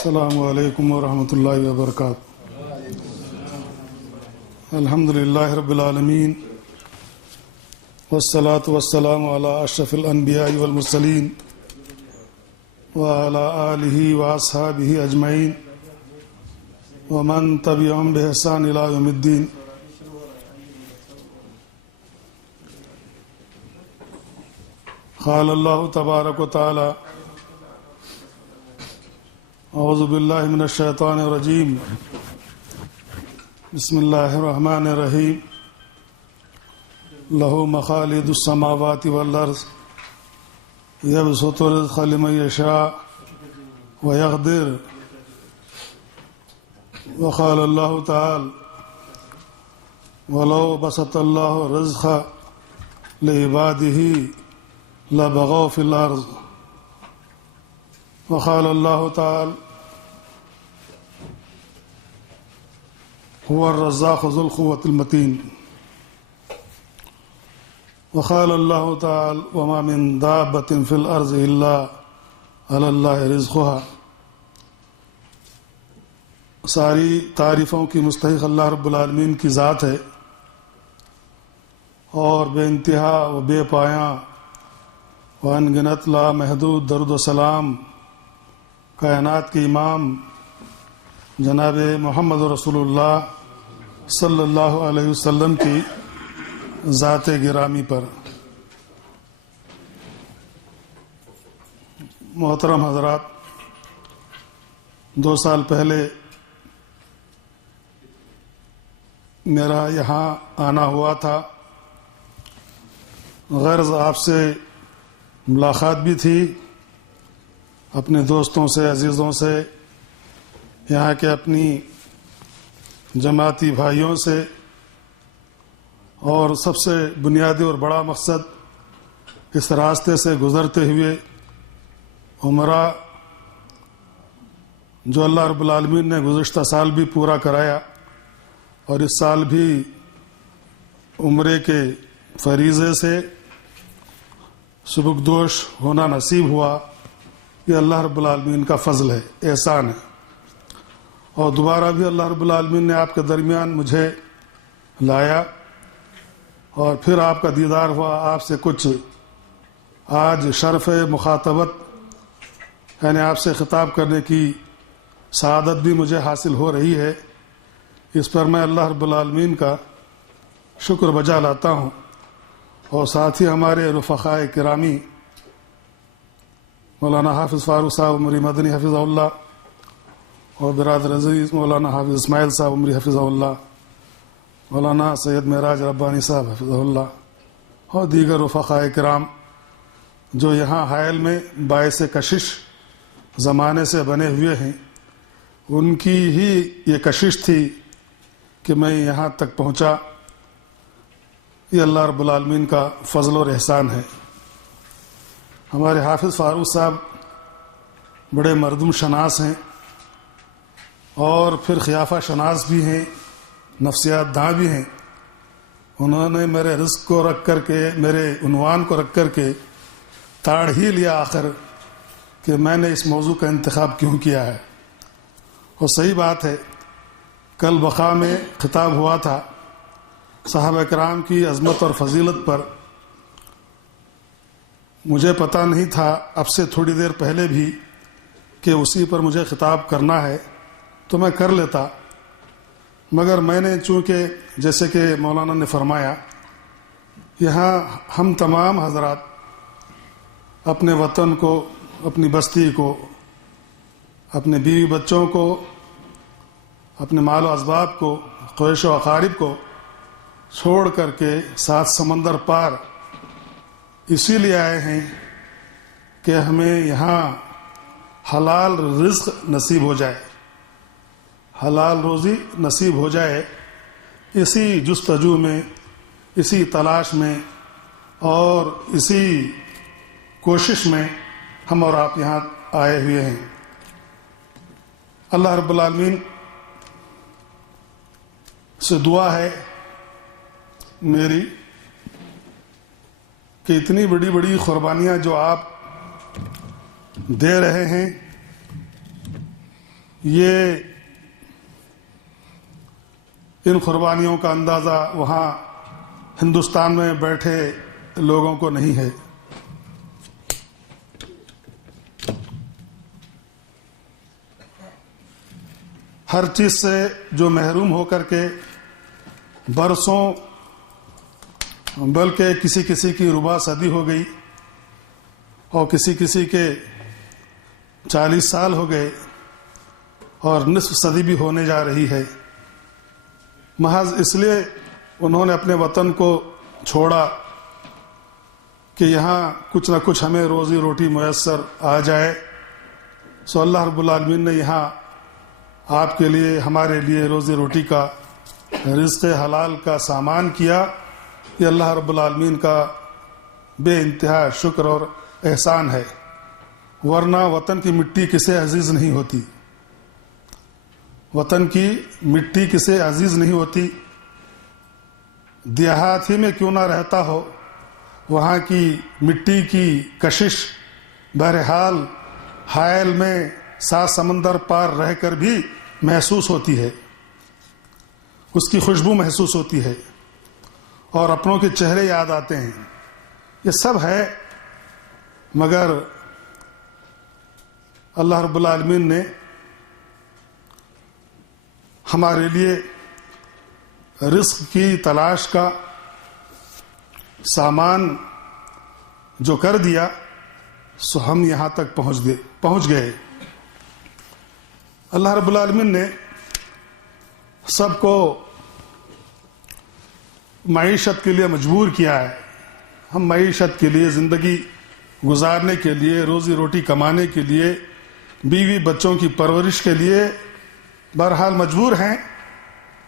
السلام علیکم ورحمۃ اللہ وبرکاتہ۔ الحمد للہ رب العالمین والصلاة والسلام علی اشرف الانبیاء والمرسلین وعلی آلہ واصحابہ اجمعین ومن تبعہم بإحسان الی یوم الدین۔ قال اللہ تبارک و تعالی: اعوذ باللہ من الشیطان الرجیم، بسم اللہ الرحمن الرحیم۔ لہ مخالد السماوات والارض یبسط الرزق لمن یشاء ویقدر۔ وقال اللہ تعالی: ولو بسط اللہ الرزق لعبادہ لبغوا فی الارض۔ وقال اللہ تعالی: هو الرزاق ذو القوة المتین۔ وقال اللہ تعالی: وما من دابۃ فی الارض الا علی اللہ رزقها۔ ساری تعریفوں کی مستحق اللہ رب العالمین کی ذات ہے، اور بے انتہا و بے پایاں و انگنت لامحدود درود و سلام کائنات کے امام جناب محمد رسول اللہ صلی اللہ علیہ وسلم کی ذات گرامی پر۔ محترم حضرات، 2 سال پہلے میرا یہاں آنا ہوا تھا، غرض آپ سے ملاقات بھی تھی، اپنے دوستوں سے، عزیزوں سے، یہاں کے اپنی جماعتی بھائیوں سے، اور سب سے بنیادی اور بڑا مقصد اس راستے سے گزرتے ہوئے عمرہ جو اللہ رب العالمین نے گزشتہ سال بھی پورا کرایا اور اس سال بھی عمرے کے فریضے سے سبکدوش ہونا نصیب ہوا، یہ اللہ رب العالمین کا فضل ہے، احسان ہے۔ اور دوبارہ بھی اللہ رب العالمین نے آپ کے درمیان مجھے لایا، اور پھر آپ کا دیدار ہوا، آپ سے کچھ آج شرف مخاطبت یعنی آپ سے خطاب کرنے کی سعادت بھی مجھے حاصل ہو رہی ہے۔ اس پر میں اللہ رب العالمین کا شکر بجا لاتا ہوں، اور ساتھ ہی ہمارے رفقائے کرامی مولانا حافظ فاروق صاحب عمری مدنی حفظہ اللہ، اور برادر عزیز مولانا حافظ اسماعیل صاحب عمری حفظہ اللہ، مولانا سید معراج ربانی صاحب حفظہ اللہ، اور دیگر رفقائے کرام جو یہاں حائل میں باعث کشش زمانے سے بنے ہوئے ہیں، ان کی ہی یہ کشش تھی کہ میں یہاں تک پہنچا۔ یہ اللہ رب العالمین کا فضل اور احسان ہے۔ ہمارے حافظ فاروق صاحب بڑے مردم شناس ہیں، اور پھر خیافہ شناس بھی ہیں، نفسیات داں بھی ہیں۔ انہوں نے میرے رزق کو رکھ کر کے، میرے عنوان کو رکھ کر کے تاڑ ہی لیا آخر کہ میں نے اس موضوع کا انتخاب کیوں کیا ہے۔ اور صحیح بات ہے، کل بقا میں خطاب ہوا تھا صحابہ کرام کی عظمت اور فضیلت پر۔ مجھے پتہ نہیں تھا اب سے تھوڑی دیر پہلے بھی کہ اسی پر مجھے خطاب کرنا ہے تو میں کر لیتا، مگر میں نے چونکہ جیسے کہ مولانا نے فرمایا، یہاں ہم تمام حضرات اپنے وطن کو، اپنی بستی کو، اپنے بیوی بچوں کو، اپنے مال و اسباب کو، قریش و اقارب کو چھوڑ کر کے 7 سمندر پار اسی لیے آئے ہیں کہ ہمیں یہاں حلال رزق نصیب ہو جائے، حلال روزی نصیب ہو جائے۔ اسی جستجو میں، اسی تلاش میں اور اسی کوشش میں ہم اور آپ یہاں آئے ہوئے ہیں۔ اللہ رب العالمین سے دعا ہے میری کہ اتنی بڑی بڑی قربانیاں جو آپ دے رہے ہیں، یہ ان قربانیوں کا اندازہ وہاں ہندوستان میں بیٹھے لوگوں کو نہیں ہے. ہر چیز سے جو محروم ہو کر کے برسوں بلکہ کسی کسی کی ربع صدی ہو گئی اور کسی کسی کے 40 سال ہو گئے اور نصف صدی بھی ہونے جا رہی ہے، محض اس لیے انہوں نے اپنے وطن کو چھوڑا کہ یہاں کچھ نہ کچھ ہمیں روزی روٹی میسر آ جائے. سو اللہ رب العالمین نے یہاں آپ کے لیے ہمارے لیے روزی روٹی کا رزق حلال کا سامان کیا. یہ اللہ رب العالمین کا بے انتہا شکر اور احسان ہے، ورنہ وطن کی مٹی کسے عزیز نہیں ہوتی، وطن کی مٹی کسے عزیز نہیں ہوتی. دیہات ہی میں کیوں نہ رہتا ہو، وہاں کی مٹی کی کشش بہرحال حائل میں 7 سمندر پار رہ کر بھی محسوس ہوتی ہے، اس کی خوشبو محسوس ہوتی ہے اور اپنوں کے چہرے یاد آتے ہیں. یہ سب ہے، مگر اللہ رب العالمین نے ہمارے لیے رزق کی تلاش کا سامان جو کر دیا، سو ہم یہاں تک پہنچ گئے. اللہ رب العالمین نے سب کو معیشت کے لیے مجبور کیا ہے. ہم معیشت کے لیے، زندگی گزارنے کے لیے، روزی روٹی کمانے کے لیے، بیوی بچوں کی پرورش کے لیے بہرحال مجبور ہیں،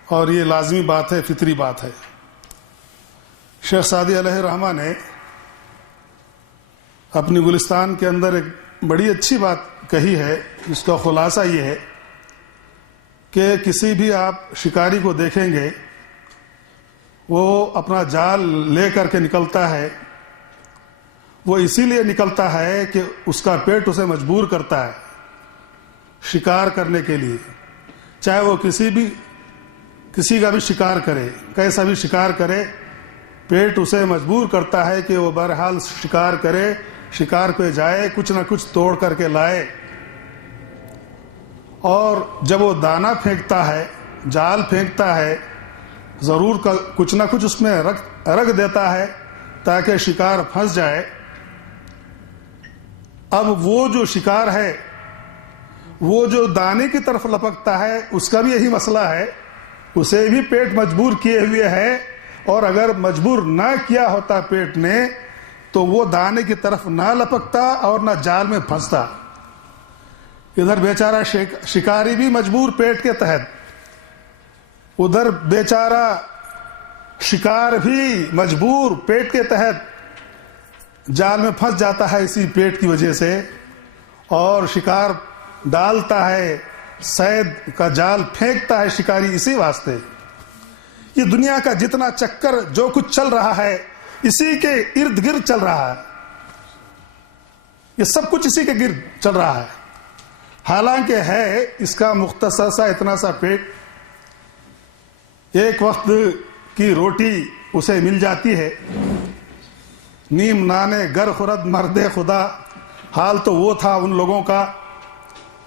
اور یہ لازمی بات ہے، فطری بات ہے. شیخ سعدی علیہ رحمہ نے اپنی گلستان کے اندر ایک بڑی اچھی بات کہی ہے، جس کا خلاصہ یہ ہے کہ کسی بھی آپ شکاری کو دیکھیں گے، وہ اپنا جال لے کر کے نکلتا ہے، وہ اسی لیے نکلتا ہے کہ اس کا پیٹ اسے مجبور کرتا ہے شکار کرنے کے لیے. چاہے وہ کسی کا بھی شکار کرے، کیسا بھی شکار کرے، پیٹ اسے مجبور کرتا ہے کہ وہ بہرحال شکار کرے، شکار پہ جائے، کچھ نہ کچھ توڑ کر کے لائے. اور جب وہ دانہ پھینکتا ہے، جال پھینکتا ہے، ضرور کچھ نہ کچھ اس میں رکھ دیتا ہے تاکہ شکار پھنس جائے. اب وہ جو شکار ہے، وہ جو دانے کی طرف لپکتا ہے، اس کا بھی یہی مسئلہ ہے، اسے بھی پیٹ مجبور کیے ہوئے ہے، اور اگر مجبور نہ کیا ہوتا پیٹ نے تو وہ دانے کی طرف نہ لپکتا اور نہ جال میں پھنستا. ادھر بیچارہ شکاری بھی مجبور پیٹ کے تحت، ادھر بیچارہ شکار بھی مجبور پیٹ کے تحت جال میں پھنس جاتا ہے اسی پیٹ کی وجہ سے، اور شکار ڈالتا ہے، صید کا جال پھینکتا ہے شکاری اسی واسطے. یہ دنیا کا جتنا چکر جو کچھ چل رہا ہے اسی کے ارد گرد چل رہا ہے، یہ سب کچھ اسی کے گرد چل رہا ہے. حالانکہ ہے اس کا مختصر سا اتنا سا پیٹ، ایک وقت کی روٹی اسے مل جاتی ہے. نیم نانے گر خورد مرد خدا، حال تو وہ تھا ان لوگوں کا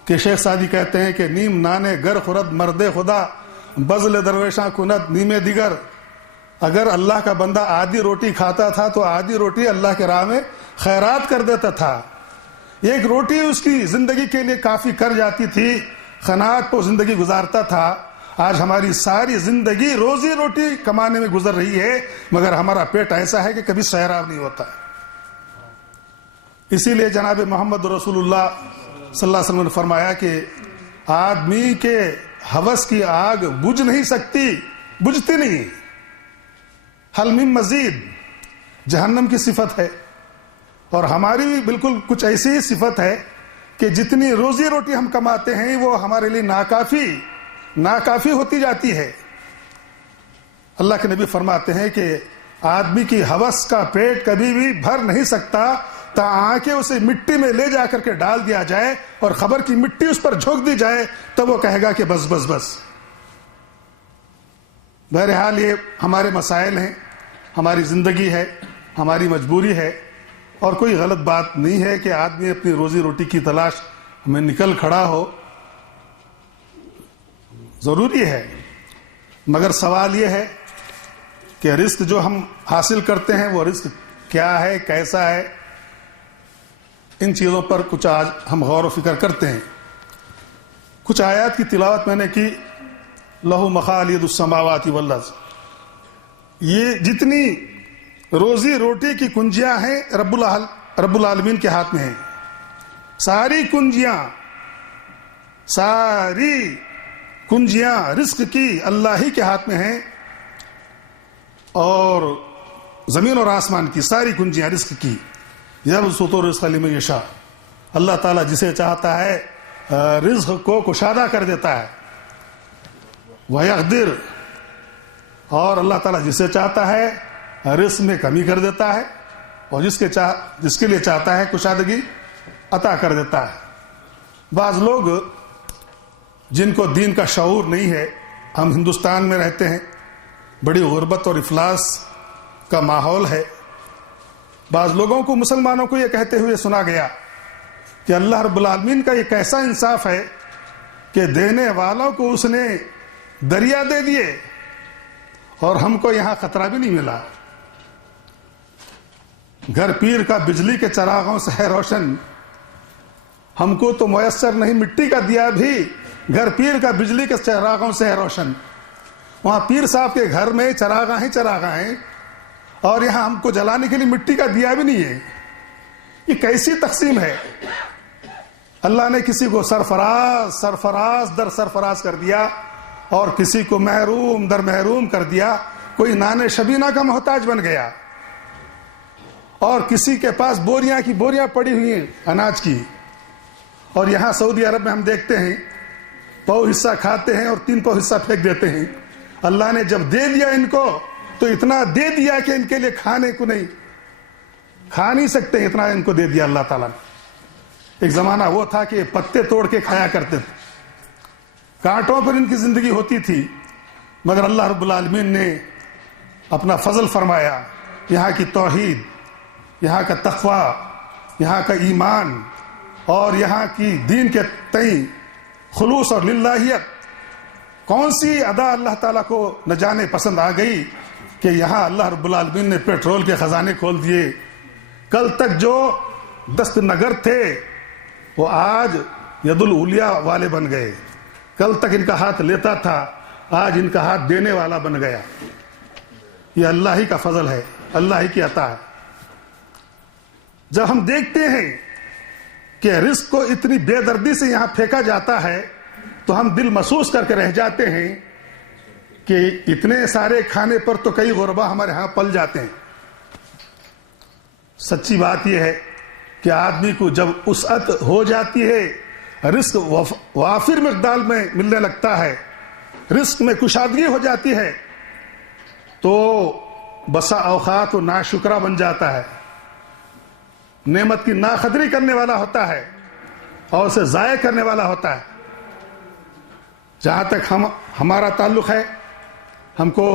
کہ شیخ سعدی کہتے ہیں کہ نیم نانے گر خورد مرد خدا، بزل درویشاں کنت نیمے دیگر. اگر اللہ کا بندہ آدھی روٹی کھاتا تھا تو آدھی روٹی اللہ کے راہ میں خیرات کر دیتا تھا. ایک روٹی اس کی زندگی کے لیے کافی کر جاتی تھی، قناعت پر زندگی گزارتا تھا. آج ہماری ساری زندگی روزی روٹی کمانے میں گزر رہی ہے، مگر ہمارا پیٹ ایسا ہے کہ کبھی سیراب نہیں ہوتا. اسی لیے جناب محمد رسول اللہ صلی اللہ علیہ وسلم نے فرمایا کہ آدمی کے ہوس کی آگ بجھ نہیں سکتی، بجھتی نہیں. حل من مزید جہنم کی صفت ہے، اور ہماری بھی بالکل کچھ ایسی ہی صفت ہے کہ جتنی روزی روٹی ہم کماتے ہیں وہ ہمارے لیے ناکافی ہوتی جاتی ہے. اللہ کے نبی فرماتے ہیں کہ آدمی کی ہوس کا پیٹ کبھی بھی بھر نہیں سکتا تاکہ اسے مٹی میں لے جا کر کے ڈال دیا جائے اور خبر کی مٹی اس پر جھونک دی جائے تب وہ کہے گا کہ بس بس بس۔ بہرحال یہ ہمارے مسائل ہیں، ہماری زندگی ہے، ہماری مجبوری ہے، اور کوئی غلط بات نہیں ہے کہ آدمی اپنی روزی روٹی کی تلاش میں نکل کھڑا ہو، ضروری ہے، مگر سوال یہ ہے کہ رزق جو ہم حاصل کرتے ہیں وہ رزق کیا ہے، کیسا ہے، ان چیزوں پر کچھ آج ہم غور و فکر کرتے ہیں۔ کچھ آیات کی تلاوت میں نے کی، لہو مخالید السماوات والارض، یہ جتنی روزی روٹی کی کنجیاں ہیں رب العالمین کے ہاتھ میں ہیں، ساری کنجیاں رزق کی اللہ ہی کے ہاتھ میں ہیں، اور زمین اور آسمان کی ساری کنجیاں رزق کی، یبسط الرزق لمن یشاء، اللہ تعالیٰ جسے چاہتا ہے رزق کو کشادہ کر دیتا ہے، وَيَقْدِرُ، اور اللہ تعالیٰ جسے چاہتا ہے رزق میں کمی کر دیتا ہے، اور جس کے لیے چاہتا ہے کشادگی عطا کر دیتا ہے۔ بعض لوگ جن کو دین کا شعور نہیں ہے، ہم ہندوستان میں رہتے ہیں، بڑی غربت اور افلاس کا ماحول ہے، بعض لوگوں کو، مسلمانوں کو یہ کہتے ہوئے سنا گیا کہ اللہ رب العالمین کا یہ کیسا انصاف ہے کہ دینے والوں کو اس نے دریا دے دیے اور ہم کو یہاں خطرہ بھی نہیں ملا۔ گھر پیر کا بجلی کے چراغوں سے ہے روشن، ہم کو تو میسر نہیں، مٹی کا دیا بھی گھر پیر کا بجلی کے چراغوں سے ہے روشن۔ وہاں پیر صاحب کے گھر میں چراغاں ہیں، اور یہاں ہم کو جلانے کے لیے مٹی کا دیا بھی نہیں ہے۔ یہ کیسی تقسیم ہے؟ اللہ نے کسی کو سرفراز در سرفراز کر دیا اور کسی کو محروم در محروم کر دیا، کوئی نان شبینہ کا محتاج بن گیا، اور کسی کے پاس بوریاں کی بوریاں پڑی ہوئی ہیں اناج کی، اور یہاں سعودی عرب میں ہم دیکھتے ہیں پاؤ حصہ کھاتے ہیں اور 3 پاؤ حصہ پھینک دیتے ہیں۔ اللہ نے جب دے دیا ان کو تو اتنا دے دیا کہ ان کے لیے کھانے کو نہیں، کھا نہیں سکتے، اتنا ان کو دے دیا اللہ تعالیٰ نے۔ ایک زمانہ وہ تھا کہ پتے توڑ کے کھایا کرتے تھے، کانٹوں پر ان کی زندگی ہوتی تھی، مگر اللہ رب العالمین نے اپنا فضل فرمایا، یہاں کی توحید، یہاں کا تقوی، یہاں کا ایمان، اور یہاں کی دین کے تئیں خلوص اور للہیت، کون سی ادا اللہ تعالیٰ کو نہ جانے پسند آ گئی کہ یہاں اللہ رب العالمین نے پیٹرول کے خزانے کھول دیے۔ کل تک جو دست نگر تھے وہ آج ید العلیٰ والے بن گئے، کل تک ان کا ہاتھ لیتا تھا، آج ان کا ہاتھ دینے والا بن گیا۔ یہ اللہ ہی کا فضل ہے، اللہ ہی کی عطا ہے۔ جب ہم دیکھتے ہیں کہ رزق کو اتنی بے دردی سے یہاں پھینکا جاتا ہے تو ہم دل محسوس کر کے رہ جاتے ہیں کہ اتنے سارے کھانے پر تو کئی غربا ہمارے ہاں پل جاتے ہیں۔ سچی بات یہ ہے کہ آدمی کو جب وسعت ہو جاتی ہے، رزق وافر مقدار میں ملنے لگتا ہے، رزق میں کشادگی ہو جاتی ہے، تو بسا اوقات وہ ناشکرا بن جاتا ہے، نعمت کی ناقدری کرنے والا ہوتا ہے اور اسے ضائع کرنے والا ہوتا ہے۔ جہاں تک ہمارا تعلق ہے، ہم کو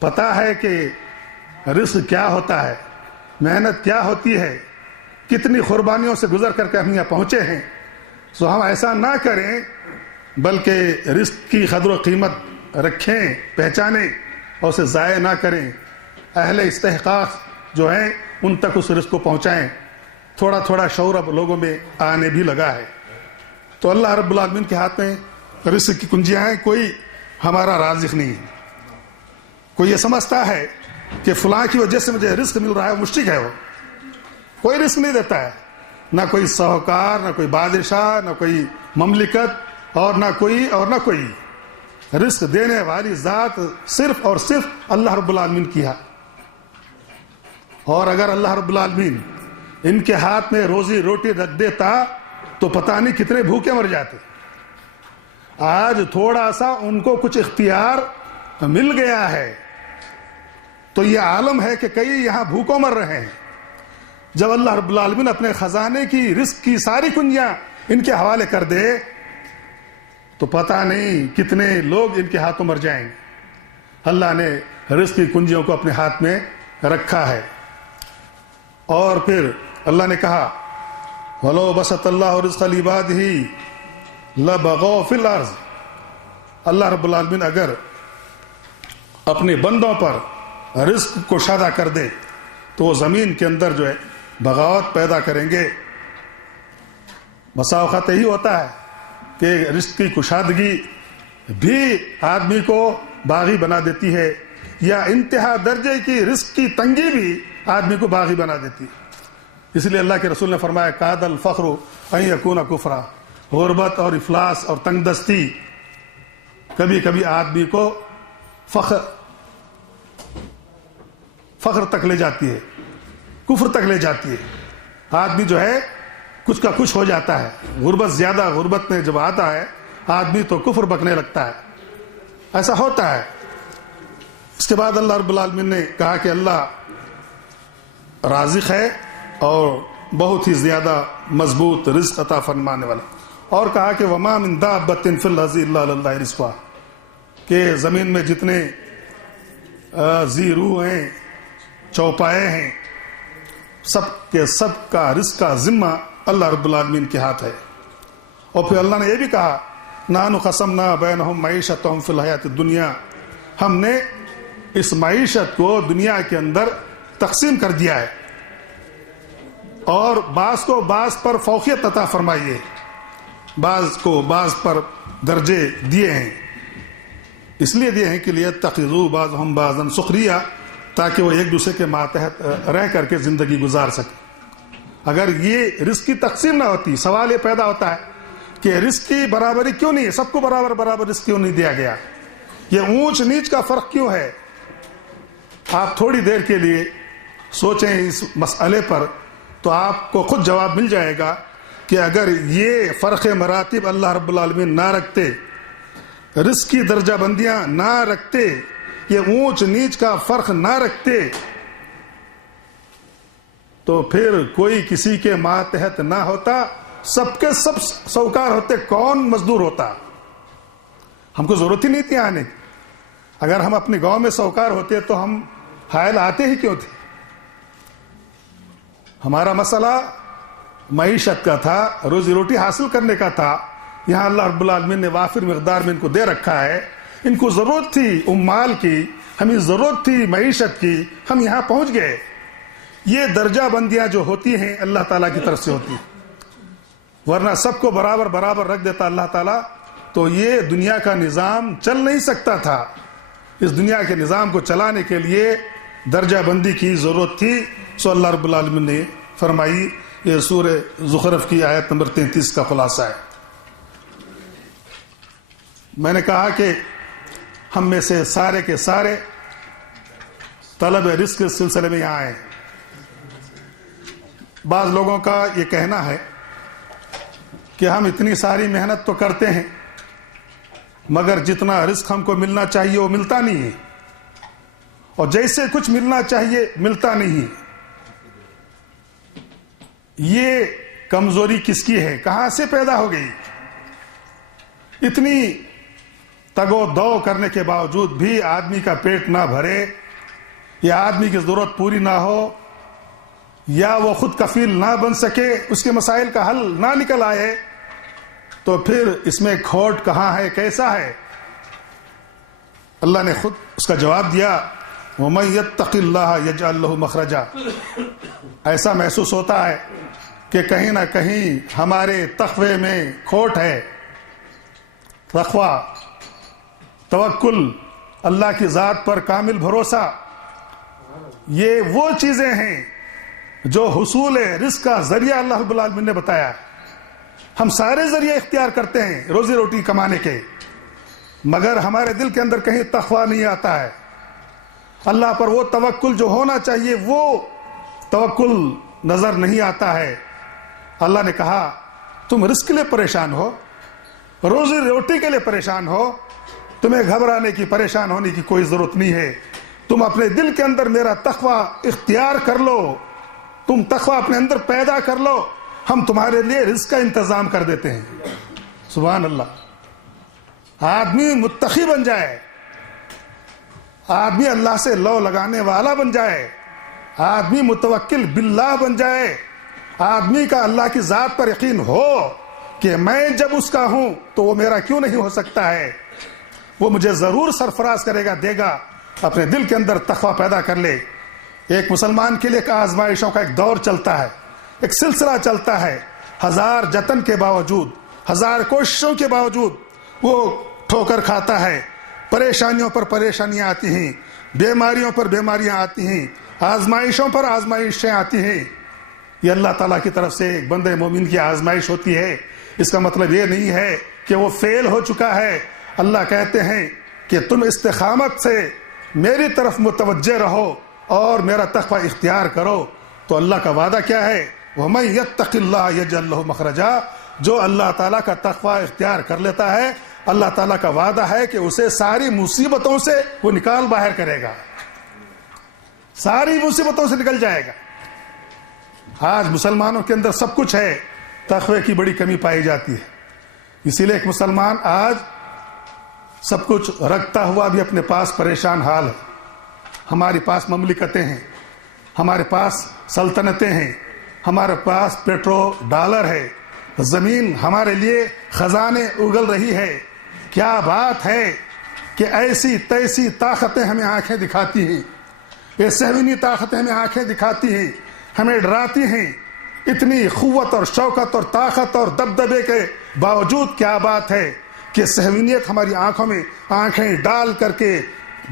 پتا ہے کہ رزق کیا ہوتا ہے، محنت کیا ہوتی ہے، کتنی قربانیوں سے گزر کر کے ہم یہاں پہنچے ہیں، سو ہم ایسا نہ کریں بلکہ رزق کی قدر و قیمت رکھیں، پہچانیں اور اسے ضائع نہ کریں۔ اہل استحقاق جو ہیں ان تک اس رزق کو پہنچائیں۔ تھوڑا تھوڑا شعور اب لوگوں میں آنے بھی لگا ہے۔ تو اللہ رب العالمین کے ہاتھ میں رزق کی کنجیاں ہیں، کوئی ہمارا رازق نہیں ہے۔ کوئی یہ سمجھتا ہے کہ فلاں کی وجہ سے مجھے رزق مل رہا ہے، مشرک ہے، وہ کوئی رزق نہیں دیتا ہے، نہ کوئی ساہوکار، نہ کوئی بادشاہ، نہ کوئی مملکت، اور نہ کوئی رزق دینے والی ذات صرف اور صرف اللہ رب العالمین کی ہے۔ اور اگر اللہ رب العالمین ان کے ہاتھ میں روزی روٹی رکھ دیتا تو پتہ نہیں کتنے بھوکے مر جاتے۔ آج تھوڑا سا ان کو کچھ اختیار مل گیا ہے تو یہ عالم ہے کہ کئی یہاں بھوکوں مر رہے ہیں۔ جب اللہ رب العالمین اپنے خزانے کی رزق کی ساری کنجیاں ان کے حوالے کر دے تو پتہ نہیں کتنے لوگ ان کے ہاتھوں مر جائیں گے. اللہ نے رزق کی کنجیوں کو اپنے ہاتھ میں رکھا ہے. اور پھر اللہ نے کہا وَلَوْ بَسَطَ اللَّهُ رِزْقَ لِعِبَادِهِ لَبَغَوْا فِي الْأَرْضِ. اللہ رب العالمین اگر اپنے بندوں پر رزق کو شادہ کر دے تو وہ زمین کے اندر جو ہے بغاوت پیدا کریں گے. بسا اوقات یہی ہوتا ہے کہ رزق کی کشادگی بھی آدمی کو باغی بنا دیتی ہے، یا انتہا درجے کی رزق کی تنگی بھی آدمی کو باغی بنا دیتی ہے. اس لیے اللہ کے رسول نے فرمایا کاد الفخر ان یکون کفرا. غربت اور افلاس اور تنگ دستی کبھی کبھی آدمی کو فخر تک لے جاتی ہے، کفر تک لے جاتی ہے. آدمی جو ہے کچھ کا کچھ ہو جاتا ہے. غربت زیادہ غربت میں جب آتا ہے آدمی تو کفر بکنے لگتا ہے. ایسا ہوتا ہے. اس کے بعد اللہ رب العالمین نے کہا کہ اللہ رازق ہے اور بہت ہی زیادہ مضبوط رزق عطا فرمانے والا. اور کہا کہ وما من دابۃ فی الارض الا علی اللہ رزقها، کہ زمین میں جتنے ذی روح ہیں، چوپائے ہیں، سب کے سب کا رزق کا ذمہ اللہ رب العالمین کے ہاتھ ہے. اور پھر اللہ نے یہ بھی کہا نحن قسمنا بینہم معیشتہم فی الحیاۃ الدنیا، ہم نے اس معیشت کو دنیا کے اندر تقسیم کر دیا ہے اور بعض کو بعض پر فوقیت عطا فرمائی ہے، بعض کو بعض پر درجے دیے ہیں. اس لیے دیے ہیں کہ لیتخذوا بعضهم بعضا سخریا، تاکہ وہ ایک دوسرے کے ماتحت رہ کر کے زندگی گزار سکیں. اگر یہ رزق کی تقسیم نہ ہوتی، سوال یہ پیدا ہوتا ہے کہ رزق کی برابری کیوں نہیں ہے، سب کو برابر رزق کیوں نہیں دیا گیا، یہ اونچ نیچ کا فرق کیوں ہے. آپ تھوڑی دیر کے لیے سوچیں اس مسئلے پر تو آپ کو خود جواب مل جائے گا کہ اگر یہ فرق مراتب اللہ رب العالمین نہ رکھتے، رزق کی درجہ بندیاں نہ رکھتے، یہ اونچ نیچ کا فرق نہ رکھتے، تو پھر کوئی کسی کے ماتحت نہ ہوتا، سب کے سب سوکار ہوتے، کون مزدور ہوتا. ہم کو ضرورت ہی نہیں تھی آنے کی. اگر ہم اپنے گاؤں میں سوکار ہوتے تو ہم حائل آتے ہی کیوں تھے. ہمارا مسئلہ معیشت کا تھا، روزی روٹی حاصل کرنے کا تھا. یہاں اللہ رب العالمین نے وافر مقدار میں ان کو دے رکھا ہے. ان کو ضرورت تھی اموال کی، ہمیں ضرورت تھی معیشت کی، ہم یہاں پہنچ گئے. یہ درجہ بندیاں جو ہوتی ہیں اللہ تعالیٰ کی طرف سے ہوتی ہیں، ورنہ سب کو برابر رکھ دیتا اللہ تعالیٰ تو یہ دنیا کا نظام چل نہیں سکتا تھا. اس دنیا کے نظام کو چلانے کے لیے درجہ بندی کی ضرورت تھی. سو اللہ رب العالمین نے فرمائی. یہ سورہ زخرف کی آیت نمبر 33 کا خلاصہ ہے. میں نے کہا کہ ہم میں سے سارے کے سارے طلب رزق کے سلسلے میں یہاں آئے. بعض لوگوں کا یہ کہنا ہے کہ ہم اتنی ساری محنت تو کرتے ہیں مگر جتنا رزق ہم کو ملنا چاہیے وہ ملتا نہیں ہے، اور جیسے کچھ ملنا چاہیے ملتا نہیں ہے. یہ کمزوری کس کی ہے، کہاں سے پیدا ہو گئی؟ اتنی تگ و دو کرنے کے باوجود بھی آدمی کا پیٹ نہ بھرے، یا آدمی کی ضرورت پوری نہ ہو، یا وہ خود کفیل نہ بن سکے، اس کے مسائل کا حل نہ نکل آئے، تو پھر اس میں کھوٹ کہاں ہے، کیسا ہے؟ اللہ نے خود اس کا جواب دیا وَمَن يَتَّقِ اللَّهَ يَجْعَلْ لَهُ مَخْرَجًا. ایسا محسوس ہوتا ہے کہ کہیں نہ کہیں ہمارے تقوی میں کھوٹ ہے. تقوی، توکل، اللہ کی ذات پر کامل بھروسہ، یہ وہ چیزیں ہیں جو حصول رزق کا ذریعہ اللہ رب العالمین نے بتایا. ہم سارے ذریعے اختیار کرتے ہیں روزی روٹی کمانے کے، مگر ہمارے دل کے اندر کہیں تقوی نہیں آتا ہے. اللہ پر وہ توکل جو ہونا چاہیے وہ توکل نظر نہیں آتا ہے. اللہ نے کہا تم رزق کے لیے پریشان ہو، روزی روٹی کے لیے پریشان ہو، تمہیں گھبرانے کی، پریشان ہونے کی کوئی ضرورت نہیں ہے. تم اپنے دل کے اندر میرا تقوی اختیار کر لو، تم تقوی اپنے اندر پیدا کر لو، ہم تمہارے لیے رزق کا انتظام کر دیتے ہیں۔ سبحان اللہ، آدمی متقی بن جائے، آدمی اللہ سے لو لگانے والا بن جائے، آدمی متوکل باللہ بن جائے، آدمی کا اللہ کی ذات پر یقین ہو کہ میں جب اس کا ہوں تو وہ میرا کیوں نہیں ہو سکتا ہے، وہ مجھے ضرور سرفراز کرے گا، دے گا۔ اپنے دل کے اندر تقوی پیدا کر لے۔ ایک مسلمان کے لیے ایک آزمائشوں کا ایک دور چلتا ہے، ایک سلسلہ چلتا ہے، ہزار جتن کے باوجود، ہزار کوششوں کے باوجود وہ ٹھوکر کھاتا ہے، پریشانیوں پر پریشانیاں آتی ہیں، بیماریوں پر بیماریاں آتی ہیں، آزمائشوں پر آزمائشیں آتی ہیں۔ یہ اللہ تعالیٰ کی طرف سے ایک بندے مومن کی آزمائش ہوتی ہے۔ اس کا مطلب یہ نہیں ہے کہ وہ فیل ہو چکا ہے۔ اللہ کہتے ہیں کہ تم استقامت سے میری طرف متوجہ رہو اور میرا تقوی اختیار کرو۔ تو اللہ کا وعدہ کیا ہے؟ وَمَن يَتَّقِ اللَّهَ يَجْعَل لَّهُ مَخْرَجًا، جو اللہ تعالیٰ کا تقوی اختیار کر لیتا ہے، اللہ تعالیٰ کا وعدہ ہے کہ اسے ساری مصیبتوں سے وہ نکال باہر کرے گا، ساری مصیبتوں سے نکل جائے گا۔ آج مسلمانوں کے اندر سب کچھ ہے، تقوی کی بڑی کمی پائی جاتی ہے۔ اسی لیے ایک مسلمان آج سب کچھ رکھتا ہوا بھی اپنے پاس پریشان حال ہے۔ ہمارے پاس مملکتیں ہیں، ہمارے پاس سلطنتیں ہیں، ہمارے پاس پیٹرول ڈالر ہے، زمین ہمارے لیے خزانے اگل رہی ہے۔ کیا بات ہے کہ ایسی تیسی طاقتیں ہمیں آنکھیں دکھاتی ہیں، یہ صہیونی طاقتیں ہمیں آنکھیں دکھاتی ہیں، ہمیں ڈراتی ہیں۔ اتنی قوت اور شوکت اور طاقت اور دبدبے کے باوجود کیا بات ہے کہ صہیونیت ہماری آنکھوں میں آنکھیں ڈال کر کے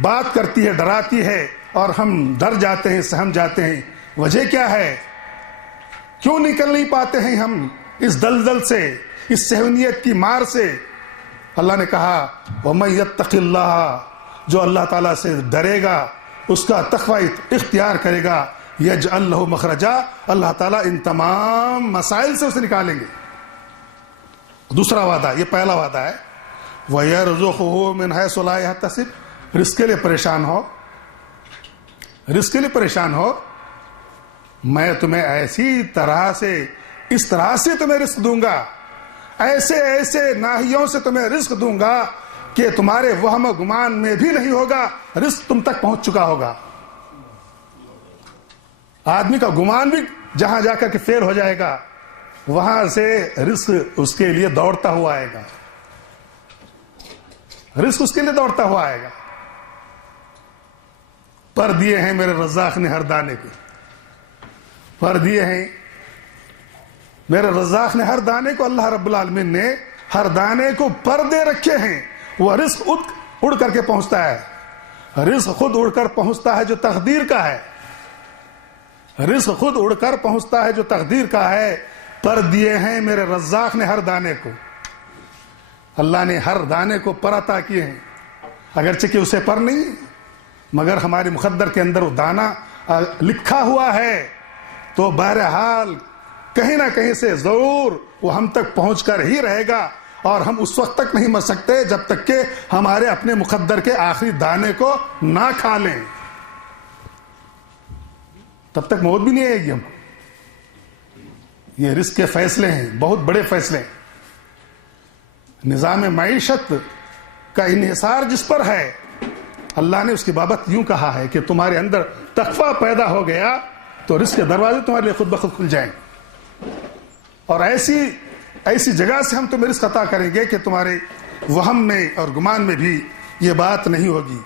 بات کرتی ہے، ڈراتی ہے، اور ہم ڈر جاتے ہیں، سہم جاتے ہیں۔ وجہ کیا ہے؟ کیوں نکل نہیں پاتے ہیں ہم اس دلدل سے، اس صہیونیت کی مار سے؟ اللہ نے کہا وَمَن يَتَّقِ اللَّهَ، جو اللہ تعالیٰ سے ڈرے گا، اس کا تقوی اختیار کرے گا، يَجْعَل لَّهُ مَخْرَجًا، اللہ تعالیٰ ان تمام مسائل سے اسے نکالیں گے۔ دوسرا وعدہ، یہ پہلا وعدہ ہے، وَيَرْزُقْهُ مِنْ حَيْثُ لَا يَحْتَسِبُ، رزق کے لیے پریشان ہو، رزق کے لیے پریشان ہو، میں تمہیں ایسی طرح سے، اس طرح سے تمہیں رزق دوں گا، ایسے ایسے ناحیوں سے تمہیں رزق دوں گا کہ تمہارے وہم و گمان میں بھی نہیں ہوگا، رزق تم تک پہنچ چکا ہوگا۔ آدمی کا گمان بھی جہاں جا کر کے فیل ہو جائے گا، وہاں سے رزق اس کے لیے دوڑتا ہوا آئے گا، رزق اس کے لیے دوڑتا ہوا آئے گا۔ پر دیے ہیں میرے رزاق نے ہر دانے کو، پر دیے ہیں میرے رزاق نے ہر دانے کو، اللہ رب العالمین نے ہر دانے کو پردے رکھے ہیں۔ وہ رزق اڑ کر کے پہنچتا ہے، رزق خود اڑ کر پہنچتا ہے جو تقدیر کا ہے، رزق خود اڑ کر پہنچتا ہے جو تقدیر کا ہے۔ پر دیے ہیں میرے رزاق نے ہر دانے کو، اللہ نے ہر دانے کو پر عطا کیے ہیں، اگرچہ کہ اسے پر نہیں مگر ہمارے مقدر کے اندر وہ دانہ لکھا ہوا ہے، تو بہرحال کہیں نہ کہیں سے ضرور وہ ہم تک پہنچ کر ہی رہے گا، اور ہم اس وقت تک نہیں مر سکتے جب تک کہ ہمارے اپنے مقدر کے آخری دانے کو نہ کھا لیں، تب تک موت بھی نہیں آئے گی ہم۔ یہ رزق کے فیصلے ہیں، بہت بڑے فیصلے ہیں۔ نظام معیشت کا انحصار جس پر ہے، اللہ نے اس کی بابت یوں کہا ہے کہ تمہارے اندر تقوی پیدا ہو گیا تو رزق کے دروازے تمہارے لیے خود بخود کھل جائیں، اور ایسی جگہ سے ہم تمہیں رزق عطا کریں گے کہ تمہارے وہم میں اور گمان میں بھی یہ بات نہیں ہوگی۔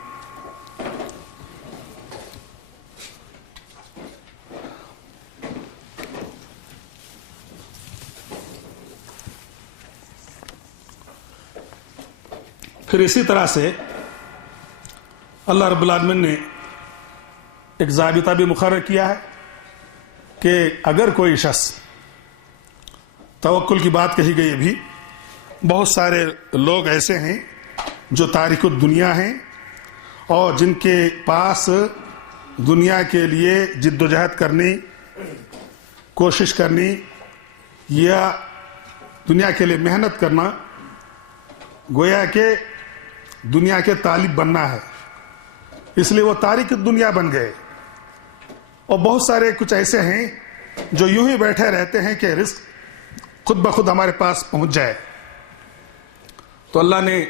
پھر اسی طرح سے اللہ رب العالمین نے ایک ضابطہ بھی مقرر کیا ہے کہ اگر کوئی شخص، توکل کی بات کہی گئی ابھی، بہت سارے لوگ ایسے ہیں جو تارک الدنیا ہیں اور جن کے پاس دنیا کے لیے جد و جہد کرنی، کوشش کرنی یا دنیا کے لیے محنت کرنا گویا کہ دنیا کے طالب بننا ہے، اس لیے وہ تارک دنیا بن گئے۔ اور بہت سارے کچھ ایسے ہیں جو یوں ہی بیٹھے رہتے ہیں کہ رزق خود بخود ہمارے پاس پہنچ جائے. تو اللہ نے،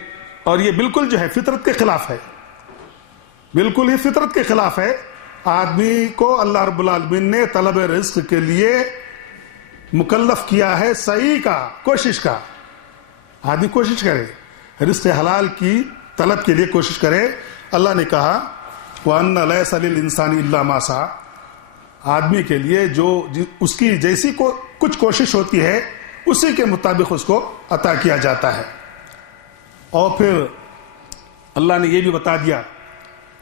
اور یہ بالکل جو ہے فطرت کے خلاف ہے، بالکل ہی فطرت کے خلاف ہے. آدمی کو اللہ رب العالمین نے طلب رزق کے لیے مکلف کیا ہے سعی کا، کوشش کا. آدمی کوشش کرے، رزق حلال کی طلب کے لیے کوشش کرے. اللہ نے کہا وَأَنَّ لَيْسَ لِلْإِنسَانِ إِلَّا مَا سَعَى. آدمی کے لیے جو اس کی جیسی کچھ کوشش ہوتی ہے اسی کے مطابق اس کو عطا کیا جاتا ہے. اور پھر اللہ نے یہ بھی بتا دیا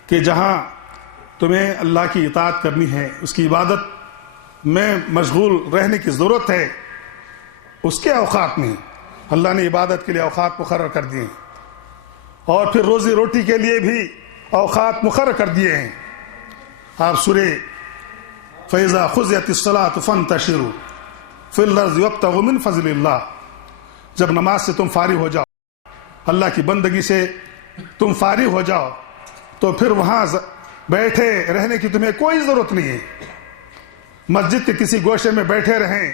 کہ جہاں تمہیں اللہ کی اطاعت کرنی ہے، اس کی عبادت میں مشغول رہنے کی ضرورت ہے، اس کے اوقات میں اللہ نے عبادت کے لیے اوقات مقرر کر دیے ہیں. اور پھر روزی روٹی کے لیے بھی اوقات مقرر کر دیے ہیں. آپ سورہ فَإِذَا خُذِيَتِ الصَّلَاةُ فَانْتَشِرُوا فِي الْأَرْضِ وَابْتَغُوا مِنْ فَضْلِ اللَّهِ. جب نماز سے تم فارغ ہو جاؤ، اللہ کی بندگی سے تم فارغ ہو جاؤ، تو پھر وہاں بیٹھے رہنے کی تمہیں کوئی ضرورت نہیں ہے. مسجد کے کسی گوشے میں بیٹھے رہیں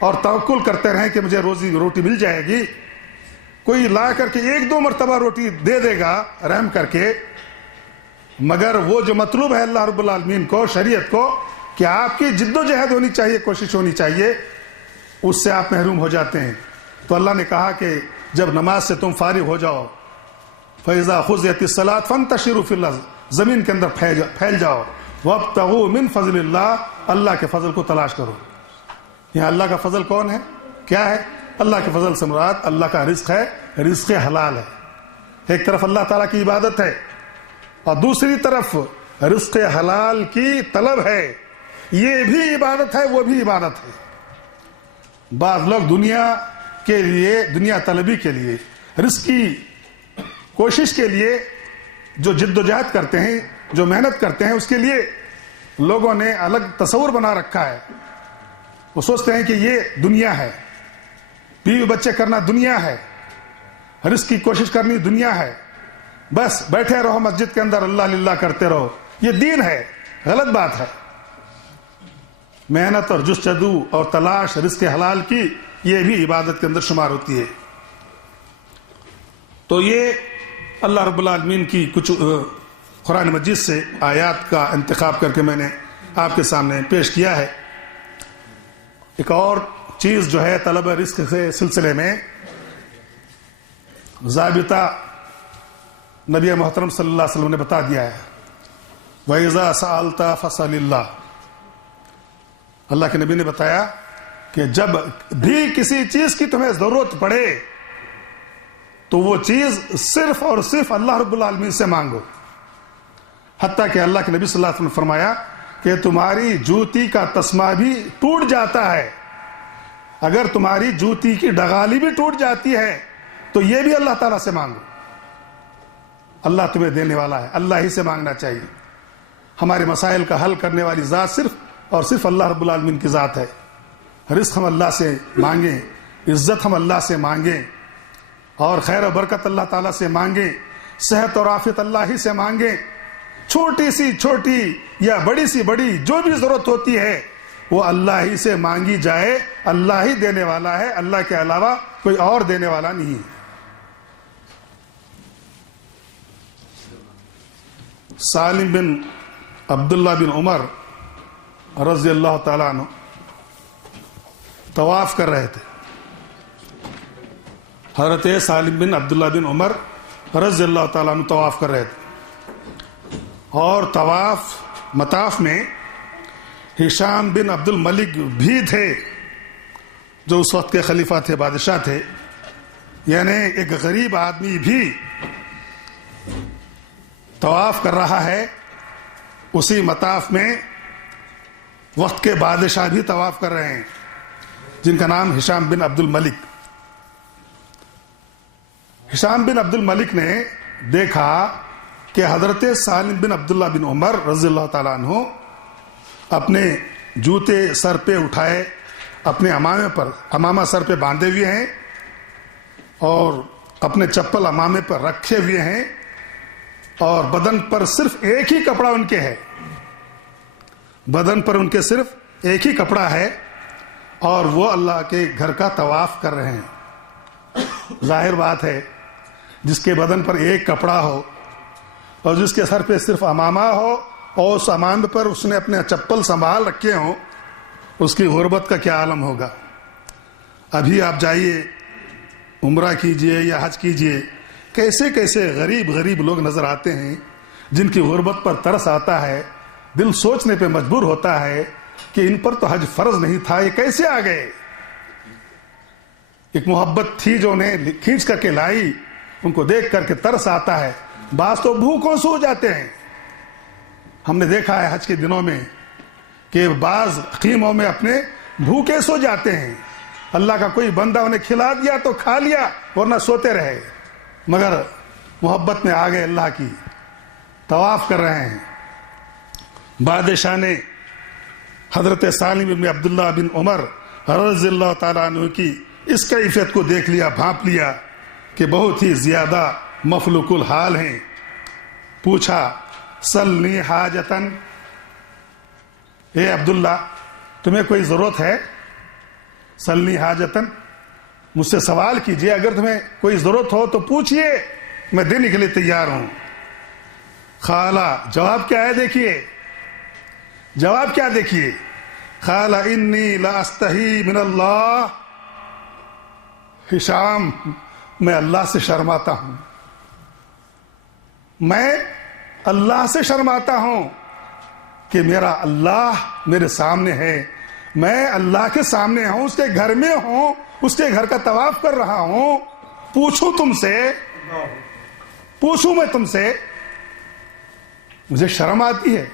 اور توکل کرتے رہیں کہ مجھے روزی روٹی مل جائے گی. کوئی لا کر کے 1-2 مرتبہ روٹی دے دے گا رحم کر کے، مگر وہ جو مطلوب ہے اللہ رب العالمین کو، شریعت کو، کہ آپ کی جد و جہد ہونی چاہیے، کوشش ہونی چاہیے، اس سے آپ محروم ہو جاتے ہیں. تو اللہ نے کہا کہ جب نماز سے تم فارغ ہو جاؤ، فَإِذَا خُذِيَتِ الصَّلَاةُ فَانْتَشِرُوا فِي الْأَرْضِ، زمین کے اندر پھیل جاؤ، وَابْتَغُوا مِنْ فَضْلِ اللَّهِ، اللہ کے فضل کو تلاش کرو. یہاں اللہ کا فضل کون ہے؟ کیا ہے؟ اللہ کے فضل سے مراد اللہ کا رزق ہے، رزق حلال ہے. ایک طرف اللہ تعالیٰ کی عبادت ہے اور دوسری طرف رزق حلال کی طلب ہے. یہ بھی عبادت ہے، وہ بھی عبادت ہے. بعض لوگ دنیا کے لیے، دنیا طلبی کے لیے، رزق کی کوشش کے لیے جو جد و جہد کرتے ہیں، جو محنت کرتے ہیں، اس کے لیے لوگوں نے الگ تصور بنا رکھا ہے. وہ سوچتے ہیں کہ یہ دنیا ہے، بیوی بچے کرنا دنیا ہے، رزق کی کوشش کرنی دنیا ہے، بس بیٹھے رہو مسجد کے اندر اللہ للہ کرتے رہو، یہ دین ہے. غلط بات ہے. محنت اور جستجو اور تلاش رزق حلال کی، یہ بھی عبادت کے اندر شمار ہوتی ہے. تو یہ اللہ رب العالمین کی کچھ قرآن مجید سے آیات کا انتخاب کر کے میں نے آپ کے سامنے پیش کیا ہے. ایک اور چیز جو ہے طلب رزق کے سلسلے میں ضابطہ نبی محترم صلی اللہ علیہ وسلم نے بتا دیا ہے. وَإِذَا سَأَلْتَ فَاسْأَلِ اللَّهَ. اللہ کے نبی نے بتایا کہ جب بھی کسی چیز کی تمہیں ضرورت پڑے تو وہ چیز صرف اور صرف اللہ رب العالمین سے مانگو. حتیٰ کہ اللہ کے نبی صلی اللہ علیہ وسلم نے فرمایا کہ تمہاری جوتی کا تسمہ بھی ٹوٹ جاتا ہے، اگر تمہاری جوتی کی ڈغالی بھی ٹوٹ جاتی ہے تو یہ بھی اللہ تعالیٰ سے مانگو. اللہ تمہیں دینے والا ہے، اللہ ہی سے مانگنا چاہیے. ہمارے مسائل کا حل کرنے والی ذات صرف اور صرف اللہ رب العالمین کی ذات ہے. رزق ہم اللہ سے مانگیں، عزت ہم اللہ سے مانگیں، اور خیر و برکت اللہ تعالیٰ سے مانگیں، صحت اور عافیت اللہ ہی سے مانگیں. چھوٹی سی چھوٹی یا بڑی سی بڑی جو بھی ضرورت ہوتی ہے وہ اللہ ہی سے مانگی جائے. اللہ ہی دینے والا ہے، اللہ کے علاوہ کوئی اور دینے والا نہیں ہے. سالم بن عبداللہ بن عمر رضی اللہ تعالیٰ عنہ طواف کر رہے تھے. حضرت سالم بن عبداللہ بن عمر رضی اللہ تعالیٰ عنہ طواف کر رہے تھے، اور طواف مطاف میں ہشام بن عبد الملک بھی تھے، جو اس وقت کے خلیفہ تھے، بادشاہ تھے. یعنی ایک غریب آدمی بھی طواف کر رہا ہے. اسی مطاف میں وقت کے بادشاہ بھی طواف کر رہے ہیں، جن کا نام ہشام بن عبد الملک. ہشام بن عبد الملک نے دیکھا کہ حضرت سالم بن عبداللہ بن عمر رضی اللہ تعالیٰ عنہ اپنے جوتے سر پہ اٹھائے، اپنے امامہ سر پہ باندھے ہوئے ہیں، اور اپنے چپل امامے پر رکھے ہوئے ہیں، اور بدن پر صرف ایک ہی کپڑا ان کے ہے. بدن پر ان کے صرف ایک ہی کپڑا ہے اور وہ اللہ کے گھر کا طواف کر رہے ہیں. ظاہر بات ہے جس کے بدن پر ایک کپڑا ہو اور جس کے سر پہ صرف امامہ ہو اور اس امامے پر اس نے اپنے چپل سنبھال رکھے ہوں، اس کی غربت کا کیا عالم ہوگا. ابھی آپ جائیے عمرہ کیجئے یا حج کیجئے، کیسے کیسے غریب غریب لوگ نظر آتے ہیں جن کی غربت پر ترس آتا ہے. دل سوچنے پہ مجبور ہوتا ہے کہ ان پر تو حج فرض نہیں تھا، یہ کیسے آ گئے. ایک محبت تھی جو انہیں کھینچ کر کے لائی، ان کو دیکھ کر کے ترس آتا ہے. بعض تو بھوکوں سو جاتے ہیں. ہم نے دیکھا ہے حج کے دنوں میں کہ بعض خیموں میں اپنے بھوکے سو جاتے ہیں. اللہ کا کوئی بندہ انہیں کھلا دیا تو کھا لیا ورنہ سوتے رہے، مگر محبت میں آ گئے اللہ کی، طواف کر رہے ہیں. بادشاہ نے حضرت سالم بن عبداللہ بن عمر رضی اللہ تعالیٰ عنہ کی اس کیفیت کو دیکھ لیا، بھانپ لیا کہ بہت ہی زیادہ مفلوق الحال ہیں. پوچھا سلنی حاجتن، اے عبداللہ تمہیں کوئی ضرورت ہے؟ سلنی حاجتن، مجھ سے سوال کیجئے، اگر تمہیں کوئی ضرورت ہو تو پوچھئے، میں دینے کے لیے تیار ہوں. خالا، جواب کیا ہے دیکھیے، جواب کیا دیکھیے. قال انی لا استحی من اللہ، ہشام میں اللہ سے شرماتا ہوں، میں اللہ سے شرماتا ہوں کہ میرا اللہ میرے سامنے ہے، میں اللہ کے سامنے ہوں، اس کے گھر میں ہوں، اس کے گھر کا طواف کر رہا ہوں. پوچھوں تم سے، پوچھوں میں تم سے، مجھے شرم آتی ہے.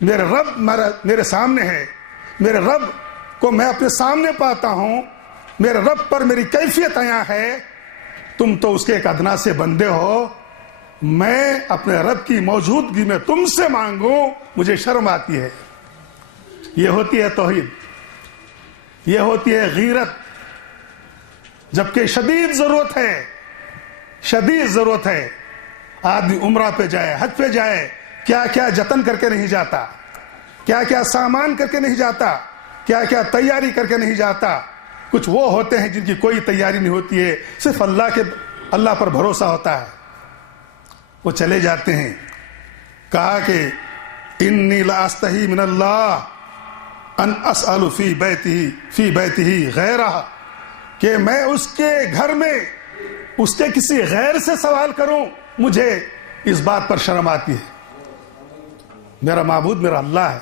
میرے رب میرے سامنے ہے، میرے رب کو میں اپنے سامنے پاتا ہوں، میرے رب پر میری کیفیت عیاں ہے. تم تو اس کے ایک ادنا سے بندے ہو، میں اپنے رب کی موجودگی میں تم سے مانگوں، مجھے شرم آتی ہے. یہ ہوتی ہے توحید، یہ ہوتی ہے غیرت. جبکہ شدید ضرورت ہے، شدید ضرورت ہے. آدمی عمرہ پہ جائے، حج پہ جائے، کیا کیا جتن کر کے نہیں جاتا، کیا کیا سامان کر کے نہیں جاتا، کیا کیا تیاری کر کے نہیں جاتا. کچھ وہ ہوتے ہیں جن کی کوئی تیاری نہیں ہوتی ہے، صرف اللہ پر بھروسہ ہوتا ہے، وہ چلے جاتے ہیں. کہا کہ انی لا استحی من اللہ ان اسأل فی بیتہ غیرہ، کہ میں اس کے گھر میں اس کے کسی غیر سے سوال کروں، مجھے اس بات پر شرم آتی ہے. میرا معبود میرا اللہ ہے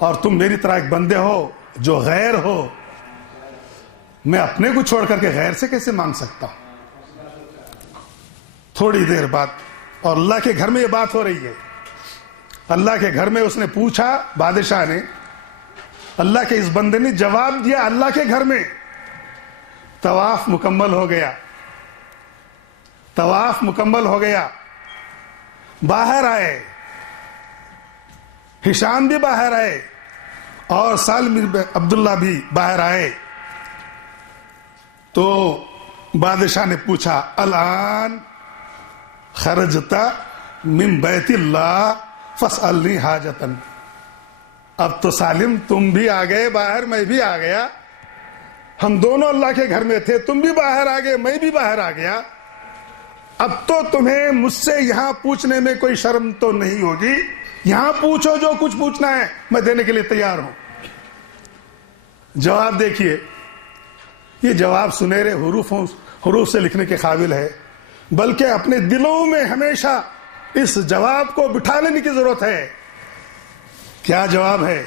اور تم میری طرح ایک بندے ہو جو غیر ہو. میں اپنے کو چھوڑ کر کے غیر سے کیسے مانگ سکتا ہوں. تھوڑی دیر بعد، اور اللہ کے گھر میں یہ بات ہو رہی ہے، اللہ کے گھر میں اس نے پوچھا، بادشاہ نے، اللہ کے اس بندے نے جواب دیا. اللہ کے گھر میں طواف مکمل ہو گیا، طواف مکمل ہو گیا. باہر آئے، ہشام بھی باہر آئے اور سالم بن عبداللہ بھی باہر آئے. تو بادشاہ نے پوچھا الان خرجت من بیت اللہ فاسألنی حاجتن. اب تو سالم تم بھی آ گئے باہر، میں بھی آ گیا، ہم دونوں اللہ کے گھر میں تھے، تم بھی باہر آ گئے، میں بھی باہر آ گیا. اب تو تمہیں مجھ سے یہاں پوچھنے میں کوئی شرم تو نہیں ہوگی، یہاں پوچھو جو کچھ پوچھنا ہے، میں دینے کے لیے تیار ہوں. جواب دیکھیے، یہ جواب سنہرے حروف سے لکھنے کے قابل ہے، بلکہ اپنے دلوں میں ہمیشہ اس جواب کو بٹھا لینے کی ضرورت ہے. کیا جواب ہے؟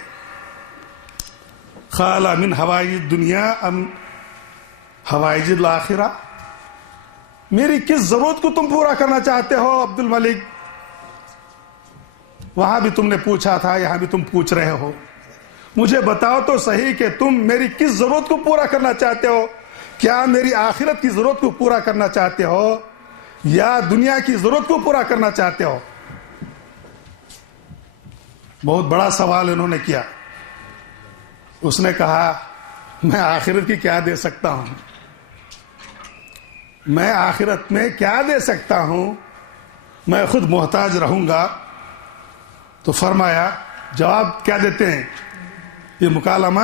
قال من حوائج الدنیا ام حوائج الاخرہ، میری کس ضرورت کو تم پورا کرنا چاہتے ہو عبد الملک؟ وہاں بھی تم نے پوچھا تھا، یہاں بھی تم پوچھ رہے ہو. مجھے بتاؤ تو صحیح کہ تم میری کس ضرورت کو پورا کرنا چاہتے ہو. کیا میری آخرت کی ضرورت کو پورا کرنا چاہتے ہو یا دنیا کی ضرورت کو پورا کرنا چاہتے ہو؟ بہت بڑا سوال انہوں نے کیا. اس نے کہا میں آخرت کی کیا دے سکتا ہوں، میں آخرت میں کیا دے سکتا ہوں، میں خود محتاج رہوں گا. تو فرمایا جواب کیا دیتے ہیں؟ یہ مکالمہ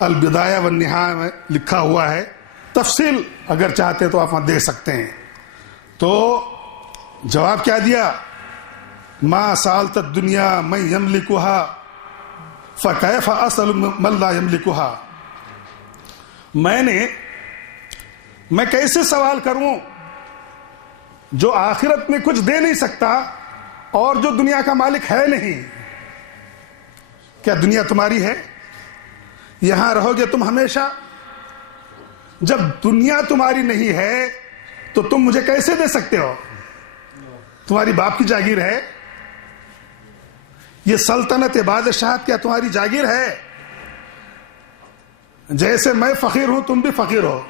البدایہ والنہایہ میں لکھا ہوا ہے، تفصیل اگر چاہتے تو آپ وہاں دیکھ سکتے ہیں۔ تو جواب کیا دیا؟ ما سالت الدنیا من یملکها فکیف اسأل من لا یملکها، میں کیسے سوال کروں جو آخرت میں کچھ دے نہیں سکتا اور جو دنیا کا مالک ہے نہیں؟ کیا دنیا تمہاری ہے؟ یہاں رہو گے تم ہمیشہ؟ جب دنیا تمہاری نہیں ہے تو تم مجھے کیسے دے سکتے ہو؟ تمہاری باپ کی جاگیر ہے؟ یہ سلطنت بادشاہت کیا تمہاری جاگیر ہے؟ جیسے میں فقیر ہوں تم بھی فقیر ہو۔